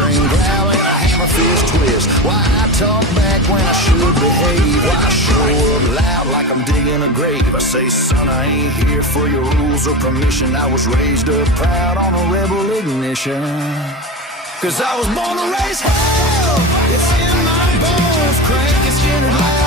string growl and a hammer fist twist. Why I talk back when I should behave. Why I show up loud like I'm digging a grave. I say, son, I ain't here for your rules or permission. I was raised up proud on a rebel ignition. Cause I was born to raise hell. It's in my bones, crank, it's in it loud.